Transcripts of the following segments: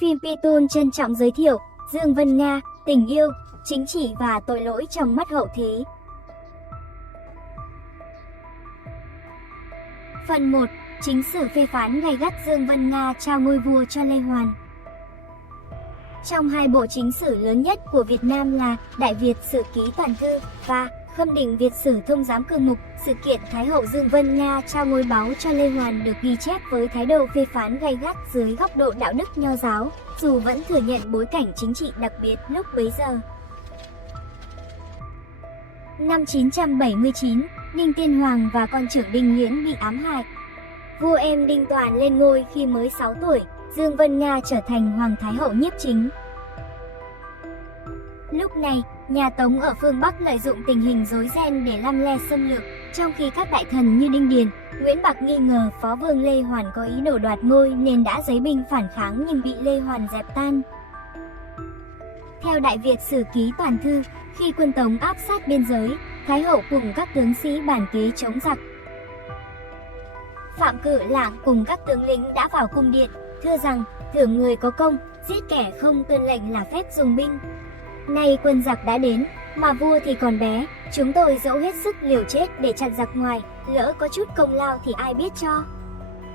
Phim Pitun trân trọng giới thiệu Dương Vân Nga, tình yêu, chính trị và tội lỗi trong mắt hậu thế. Phần 1. Chính sử phê phán gay gắt Dương Vân Nga trao ngôi vua cho Lê Hoàn. Trong hai bộ chính sử lớn nhất của Việt Nam là Đại Việt Sử Ký Toàn Thư và Khâm Định Việt Sử Thông Giám Cương Mục, sự kiện Thái hậu Dương Vân Nga trao ngôi báu cho Lê Hoàn được ghi chép với thái độ phê phán gay gắt dưới góc độ đạo đức nho giáo, dù vẫn thừa nhận bối cảnh chính trị đặc biệt lúc bấy giờ. Năm 979, Đinh Tiên Hoàng và con trưởng Đinh Liễn bị ám hại. Vua em Đinh Toàn lên ngôi khi mới 6 tuổi, Dương Vân Nga trở thành Hoàng Thái hậu nhiếp chính. Lúc này, nhà Tống ở phương Bắc lợi dụng tình hình rối ren để lăm le xâm lược, trong khi các đại thần như Đinh Điền, Nguyễn Bạc nghi ngờ phó vương Lê Hoàn có ý đồ đoạt ngôi nên đã giấy binh phản kháng nhưng bị Lê Hoàn dẹp tan. Theo Đại Việt Sử Ký Toàn Thư, khi quân Tống áp sát biên giới, Thái hậu cùng các tướng sĩ bàn kế chống giặc. Phạm Cự Lạng cùng các tướng lĩnh đã vào cung điện, thưa rằng thưởng người có công, giết kẻ không tuân lệnh là phép dùng binh. Nay quân giặc đã đến, mà vua thì còn bé, chúng tôi dẫu hết sức liều chết để chặn giặc ngoài, lỡ có chút công lao thì ai biết cho.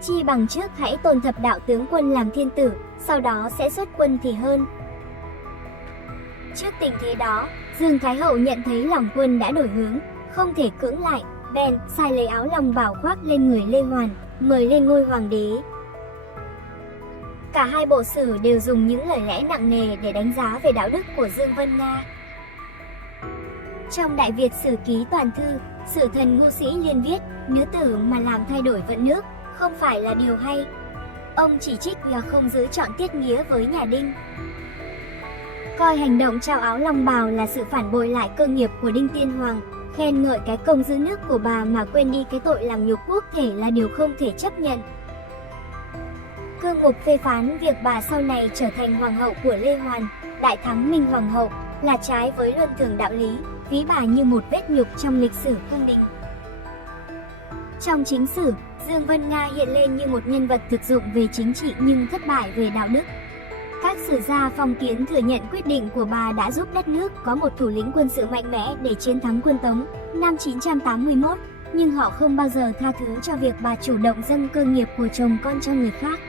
Chi bằng trước hãy tôn thập đạo tướng quân làm thiên tử, sau đó sẽ xuất quân thì hơn. Trước tình thế đó, Dương Thái hậu nhận thấy lòng quân đã đổi hướng, không thể cưỡng lại, bèn sai lấy áo long bào khoác lên người Lê Hoàn, mời lên ngôi hoàng đế. Cả hai bộ sử đều dùng những lời lẽ nặng nề để đánh giá về đạo đức của Dương Vân Nga. Trong Đại Việt Sử Ký Toàn Thư, Sử thần Ngô Sĩ Liên viết, nữ tử mà làm thay đổi vận nước, không phải là điều hay. Ông chỉ trích là không giữ trọn tiết nghĩa với nhà Đinh. Coi hành động trao áo long bào là sự phản bội lại cơ nghiệp của Đinh Tiên Hoàng, khen ngợi cái công giữ nước của bà mà quên đi cái tội làm nhục quốc thể là điều không thể chấp nhận. Cương Mục phê phán việc bà sau này trở thành hoàng hậu của Lê Hoàn, đại thắng Minh Hoàng hậu, là trái với luân thường đạo lý, ví bà như một vết nhục trong lịch sử cung đình. Trong chính sử, Dương Vân Nga hiện lên như một nhân vật thực dụng về chính trị nhưng thất bại về đạo đức. Các sử gia phong kiến thừa nhận quyết định của bà đã giúp đất nước có một thủ lĩnh quân sự mạnh mẽ để chiến thắng quân Tống năm 981, nhưng họ không bao giờ tha thứ cho việc bà chủ động dâng cơ nghiệp của chồng con cho người khác.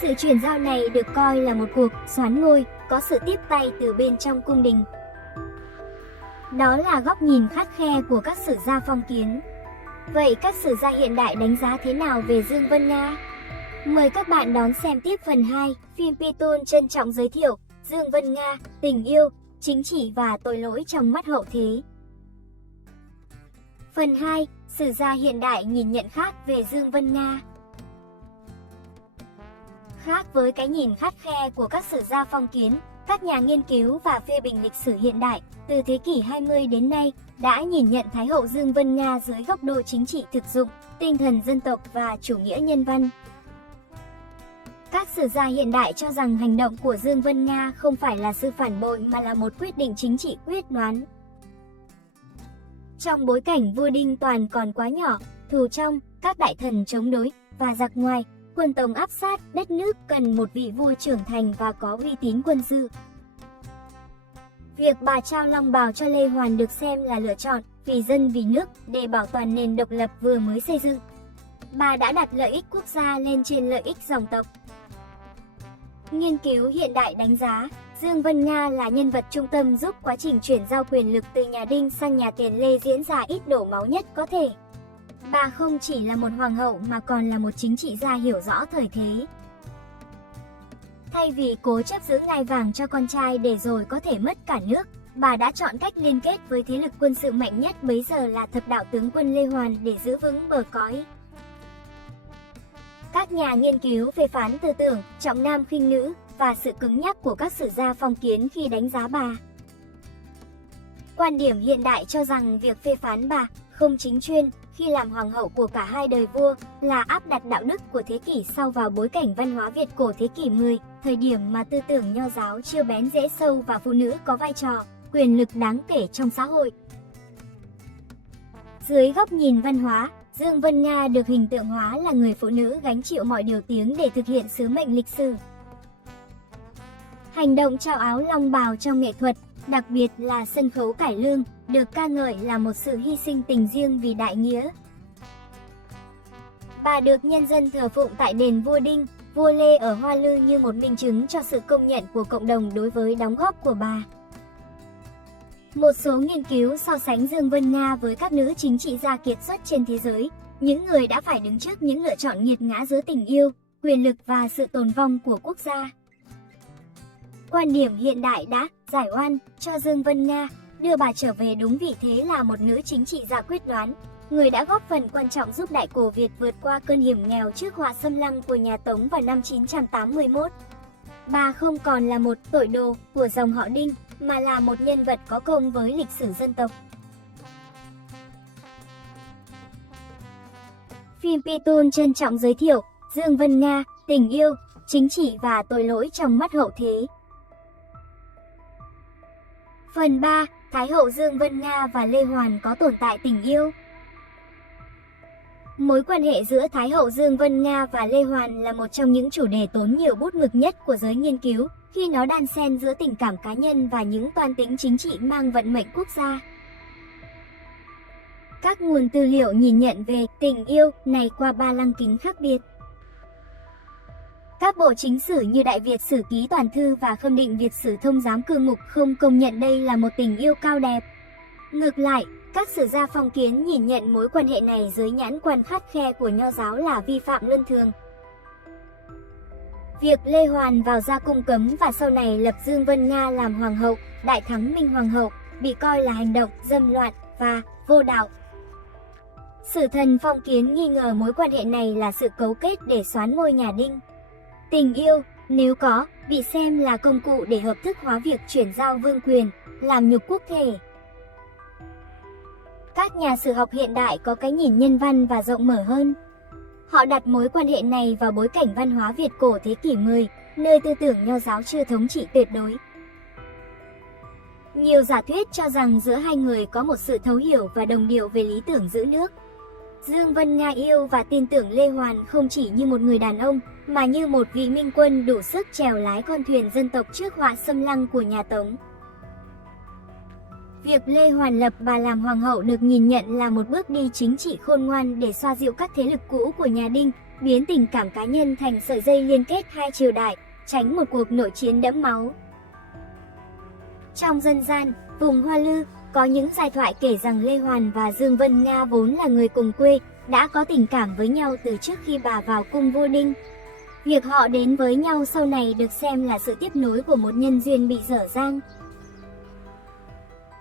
Sự chuyển giao này được coi là một cuộc soán ngôi, có sự tiếp tay từ bên trong cung đình. Đó là góc nhìn khắt khe của các sử gia phong kiến. Vậy các sử gia hiện đại đánh giá thế nào về Dương Vân Nga? Mời các bạn đón xem tiếp phần 2, phim Pitun trân trọng giới thiệu Dương Vân Nga, tình yêu, chính trị và tội lỗi trong mắt hậu thế. Phần 2, sử gia hiện đại nhìn nhận khác về Dương Vân Nga. Khác với cái nhìn khắt khe của các sử gia phong kiến, các nhà nghiên cứu và phê bình lịch sử hiện đại từ thế kỷ 20 đến nay đã nhìn nhận Thái hậu Dương Vân Nga dưới góc độ chính trị thực dụng, tinh thần dân tộc và chủ nghĩa nhân văn. Các sử gia hiện đại cho rằng hành động của Dương Vân Nga không phải là sự phản bội mà là một quyết định chính trị quyết đoán. Trong bối cảnh vua Đinh Toàn còn quá nhỏ, thù trong, các đại thần chống đối và giặc ngoài, quân Tống áp sát, đất nước cần một vị vua trưởng thành và có uy tín quân sự. Việc bà trao long bào cho Lê Hoàn được xem là lựa chọn vì dân vì nước để bảo toàn nền độc lập vừa mới xây dựng. Bà đã đặt lợi ích quốc gia lên trên lợi ích dòng tộc. Nghiên cứu hiện đại đánh giá, Dương Vân Nga là nhân vật trung tâm giúp quá trình chuyển giao quyền lực từ nhà Đinh sang nhà Tiền Lê diễn ra ít đổ máu nhất có thể. Bà không chỉ là một hoàng hậu mà còn là một chính trị gia hiểu rõ thời thế. Thay vì cố chấp giữ ngai vàng cho con trai để rồi có thể mất cả nước, bà đã chọn cách liên kết với thế lực quân sự mạnh nhất bấy giờ là thập đạo tướng quân Lê Hoàn để giữ vững bờ cõi. Các nhà nghiên cứu phê phán tư tưởng, trọng nam khinh nữ và sự cứng nhắc của các sử gia phong kiến khi đánh giá bà. Quan điểm hiện đại cho rằng việc phê phán bà không chính chuyên khi làm hoàng hậu của cả hai đời vua là áp đặt đạo đức của thế kỷ sau vào bối cảnh văn hóa Việt cổ thế kỷ 10, thời điểm mà tư tưởng nho giáo chưa bén rễ sâu và phụ nữ có vai trò, quyền lực đáng kể trong xã hội. Dưới góc nhìn văn hóa, Dương Vân Nga được hình tượng hóa là người phụ nữ gánh chịu mọi điều tiếng để thực hiện sứ mệnh lịch sử. Hành động trao áo long bào trong nghệ thuật, đặc biệt là sân khấu cải lương, được ca ngợi là một sự hy sinh tình riêng vì đại nghĩa. Bà được nhân dân thờ phụng tại đền Vua Đinh, Vua Lê ở Hoa Lư như một minh chứng cho sự công nhận của cộng đồng đối với đóng góp của bà. Một số nghiên cứu so sánh Dương Vân Nga với các nữ chính trị gia kiệt xuất trên thế giới, những người đã phải đứng trước những lựa chọn nghiệt ngã giữa tình yêu, quyền lực và sự tồn vong của quốc gia. Quan điểm hiện đại đã giải oan cho Dương Vân Nga, đưa bà trở về đúng vị thế là một nữ chính trị gia quyết đoán, người đã góp phần quan trọng giúp Đại cổ Việt vượt qua cơn hiểm nghèo trước họa xâm lăng của nhà Tống vào năm 981. Bà không còn là một tội đồ của dòng họ Đinh, mà là một nhân vật có công với lịch sử dân tộc. Phim Pitun trân trọng giới thiệu Dương Vân Nga, tình yêu, chính trị và tội lỗi trong mắt hậu thế. Phần 3. Thái hậu Dương Vân Nga và Lê Hoàn có tồn tại tình yêu. Mối quan hệ giữa Thái hậu Dương Vân Nga và Lê Hoàn là một trong những chủ đề tốn nhiều bút mực nhất của giới nghiên cứu, khi nó đan xen giữa tình cảm cá nhân và những toan tính chính trị mang vận mệnh quốc gia. Các nguồn tư liệu nhìn nhận về tình yêu này qua 3 lăng kính khác biệt. Các bộ chính sử như Đại Việt Sử Ký Toàn Thư và Khâm Định Việt Sử Thông Giám Cương Mục không công nhận đây là một tình yêu cao đẹp. Ngược lại, các sử gia phong kiến nhìn nhận mối quan hệ này dưới nhãn quan khắt khe của Nho giáo là vi phạm luân thường. Việc Lê Hoàn vào gia cung cấm và sau này lập Dương Vân Nga làm hoàng hậu, Đại Thắng Minh hoàng hậu, bị coi là hành động dâm loạn và vô đạo. Sử thần phong kiến nghi ngờ mối quan hệ này là sự cấu kết để soán ngôi nhà Đinh. Tình yêu, nếu có, bị xem là công cụ để hợp thức hóa việc chuyển giao vương quyền, làm nhục quốc thể. Các nhà sử học hiện đại có cái nhìn nhân văn và rộng mở hơn. Họ đặt mối quan hệ này vào bối cảnh văn hóa Việt cổ thế kỷ 10, nơi tư tưởng Nho giáo chưa thống trị tuyệt đối. Nhiều giả thuyết cho rằng giữa hai người có một sự thấu hiểu và đồng điệu về lý tưởng giữ nước. Dương Vân Nga yêu và tin tưởng Lê Hoàn không chỉ như một người đàn ông, mà như một vị minh quân đủ sức chèo lái con thuyền dân tộc trước họa xâm lăng của nhà Tống. Việc Lê Hoàn lập bà làm hoàng hậu được nhìn nhận là một bước đi chính trị khôn ngoan để xoa dịu các thế lực cũ của nhà Đinh, biến tình cảm cá nhân thành sợi dây liên kết hai triều đại, tránh một cuộc nội chiến đẫm máu. Trong dân gian, vùng Hoa Lư, có những giai thoại kể rằng Lê Hoàn và Dương Vân Nga vốn là người cùng quê, đã có tình cảm với nhau từ trước khi bà vào cung vua Đinh. Việc họ đến với nhau sau này được xem là sự tiếp nối của một nhân duyên bị dở dang.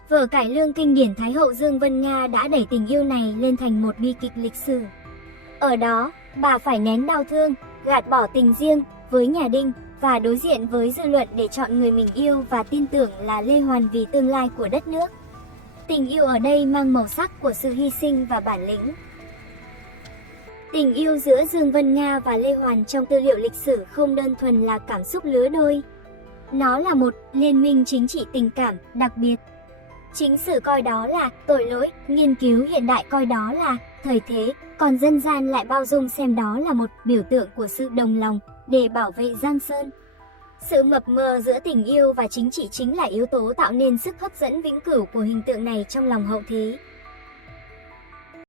Vở cải lương kinh điển Thái hậu Dương Vân Nga đã đẩy tình yêu này lên thành một bi kịch lịch sử. Ở đó, bà phải nén đau thương, gạt bỏ tình riêng với nhà Đinh và đối diện với dư luận để chọn người mình yêu và tin tưởng là Lê Hoàn vì tương lai của đất nước. Tình yêu ở đây mang màu sắc của sự hy sinh và bản lĩnh. Tình yêu giữa Dương Vân Nga và Lê Hoàn trong tư liệu lịch sử không đơn thuần là cảm xúc lứa đôi. Nó là một liên minh chính trị tình cảm đặc biệt. Chính sử coi đó là tội lỗi, nghiên cứu hiện đại coi đó là thời thế, còn dân gian lại bao dung xem đó là một biểu tượng của sự đồng lòng để bảo vệ Giang Sơn. Sự mập mờ giữa tình yêu và chính trị chính là yếu tố tạo nên sức hấp dẫn vĩnh cửu của hình tượng này trong lòng hậu thế.